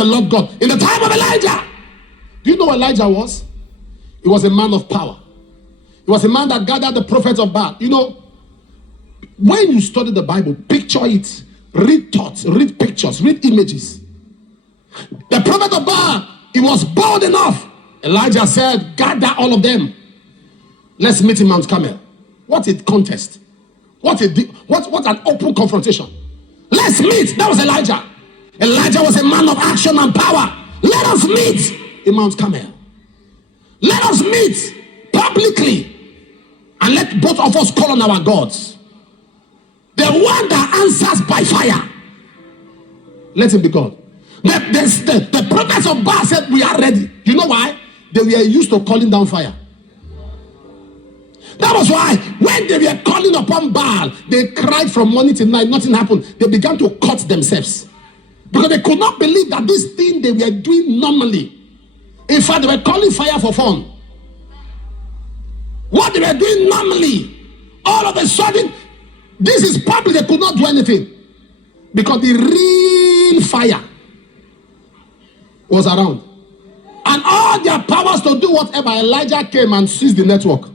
the Lord God. In the time of Elijah, do you know what Elijah was? He was a man of power. He was a man that gathered the prophets of Baal. You know, when you study the Bible, picture it, read thoughts, read pictures, read images. The prophet of Baal, he was bold enough. Elijah said, gather all of them. Let's meet in Mount Carmel. What a contest. What an open confrontation. Let's meet. That was Elijah. Elijah was a man of action and power. Let us meet in Mount Carmel. Let us meet publicly. And let both of us call on our gods. The one that answers by fire, let him be God. The prophets of Baal said, we are ready. You know why? They were used to calling down fire. That was why when they were calling upon Baal, they cried from morning till night, nothing happened. They began to cut themselves. Because they could not believe that this thing they were doing normally. In fact, they were calling fire for fun. What they were doing normally, all of a sudden, this is public, they could not do anything. Because the real fire was around. And all their powers to do whatever, Elijah came and seized the network.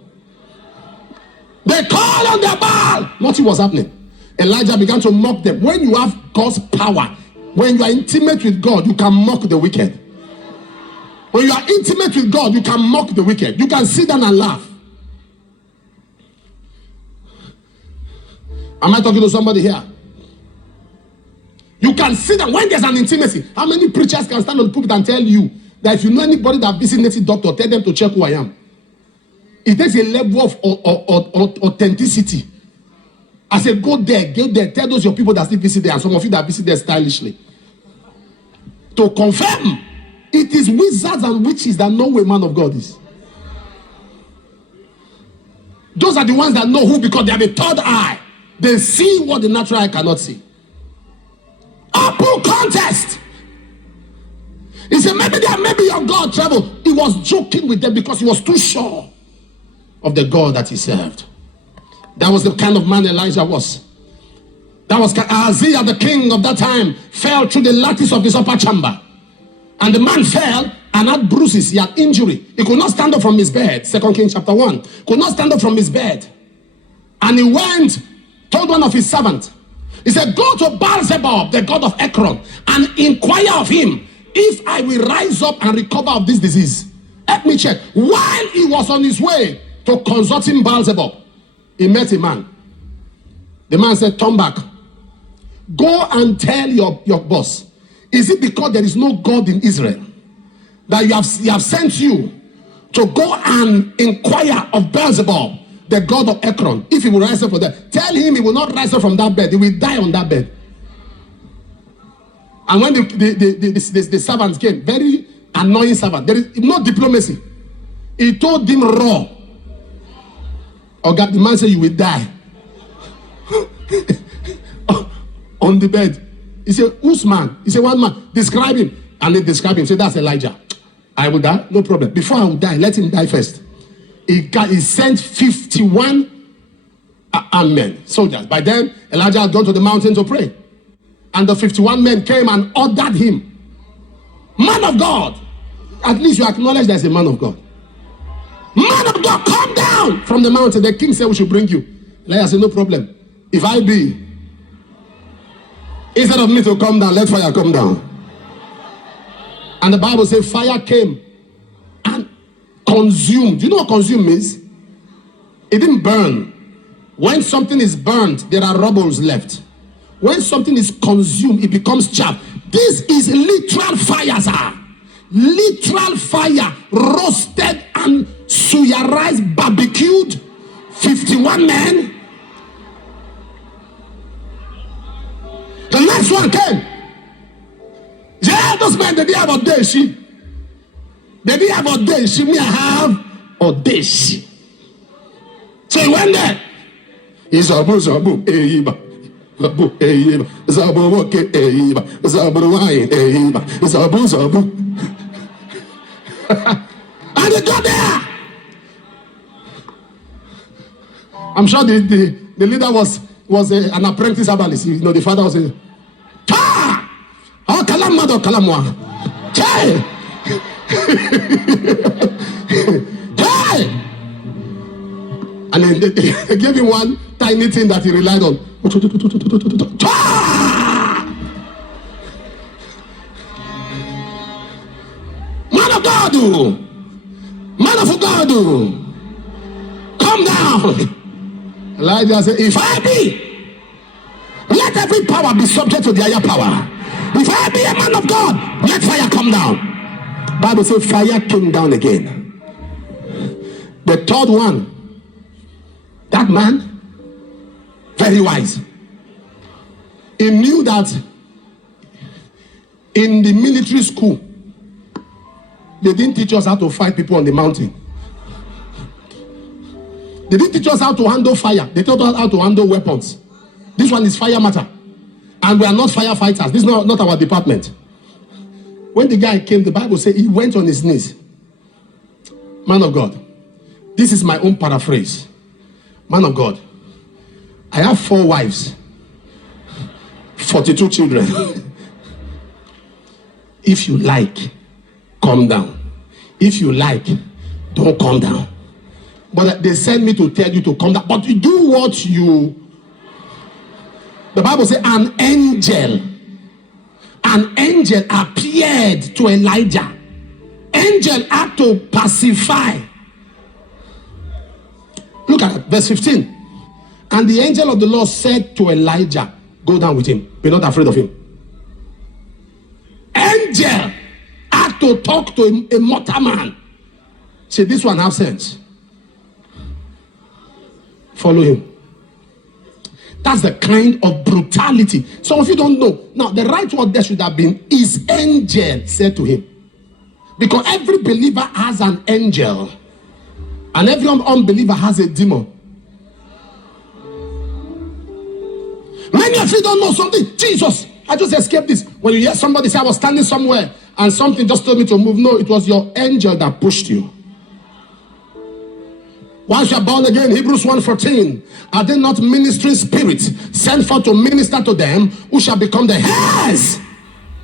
They called on their Baal. Nothing was happening. Elijah began to mock them. When you have God's power, when you are intimate with God, you can mock the wicked. When you are intimate with God, you can mock the wicked. You can sit down and laugh. Am I talking to somebody here? You can sit down when there's an intimacy. How many preachers can stand on the pulpit and tell you that if you know anybody that visits native doctor, tell them to check who I am? It takes a level of authenticity. I say, go there, tell those your people that still visit there, and some of you that visit there stylishly. To confirm, it is wizards and witches that know who a man of God is. Those are the ones that know who, because they have a third eye. They see what the natural eye cannot see. Open contest. He said, maybe your God traveled. He was joking with them because he was too sure of the God that he served. That was the kind of man Elijah was. That was Ahaziah, the king of that time, fell through the lattice of his upper chamber. And the man fell and had bruises. He had injury. He could not stand up from his bed. 2 Kings chapter 1. Could not stand up from his bed. And he went, told one of his servants. He said, go to Baal-zebub, the god of Ekron, and inquire of him if I will rise up and recover of this disease. Let me check. While he was on his way to consulting Baal-zebub, he met a man. The man said, turn back. Go and tell your boss. Is it because there is no God in Israel that he have sent you to go and inquire of Beelzebub, the god of Ekron, if he will rise up for that? Tell him he will not rise up from that bed. He will die on that bed. And when the servants came, very annoying servant, there is no diplomacy. He told him raw. Or God, the man said, you will die. On the bed. He said, whose man? He said, one man. Describe him. And they describe him. He said, that's Elijah. I will die? No problem. Before I will die, let him die first. He sent 51 armed men, soldiers. By then, Elijah had gone to the mountain to pray. And the 51 men came and ordered him. Man of God. At least you acknowledge there's a man of God. Man of God, come down from the mountain. The king said we should bring you. Elijah said, no problem. If I be, instead of me to come down, let fire come down. And the Bible says fire came and consumed. Do you know what consume means? It didn't burn. When something is burnt, there are rubbles left. When something is consumed, it becomes chaff. This is literal fire, sir. Literal fire, roasted and suyarized, barbecued. 51 men. The next one came. Yeah, those men, they didn't have audacious. They didn't have audacious. Me, I have audacious. So he went there. He's a boo, eiba. Zabu, okay, eiba. Zabu, wine, eiba. Zabu. And they got there. I'm sure the leader was an apprentice herbalist. You know, the father was a oh, kalamado kalamwa. Hey! Hey! And then they gave him one tiny thing that he relied on. Man of God, man of God, come down. Elijah said, if I be, let every power be subject to the higher power. If I be a man of God, let fire come down. Bible says fire came down again. The third one, that man, very wise. He knew that in the military school, they didn't teach us how to fight people on the mountain. They didn't teach us how to handle fire. They taught us how to handle weapons. This one is fire matter. And we are not firefighters. This is not our department. When the guy came, the Bible said he went on his knees. Man of God, this is my own paraphrase. Man of God, I have 4 wives, 42 children. If you like, calm down. If you like, don't calm down. But they sent me to tell you to calm down. But you do what you... The Bible says an angel appeared to Elijah. Angel had to pacify. Look at it, verse 15. And the angel of the Lord said to Elijah, go down with him. Be not afraid of him. Angel had to talk to a mortal man. Say, this one have sense. Follow him. That's the kind of brutality. Some of you don't know. Now, the right word there should have been, his angel said to him. Because every believer has an angel. And every unbeliever has a demon. Many of you don't know something. Jesus, I just escaped this. When you hear somebody say, I was standing somewhere and something just told me to move. No, it was your angel that pushed you. Once you are born again, Hebrews 1:14, are they not ministering spirits sent forth to minister to them who shall become the heirs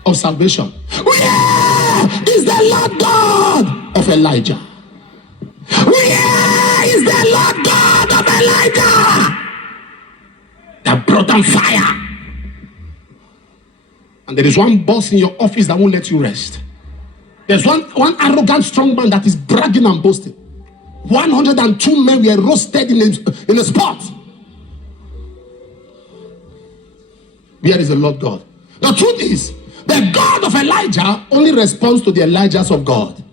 of salvation? Where is the Lord God of Elijah? Where is the Lord God of Elijah that brought down fire? And there is one boss in your office that won't let you rest. There's one arrogant strong man that is bragging and boasting. 102 men were roasted in a spot. Where is the Lord God? The truth is, the God of Elijah only responds to the Elijahs of God.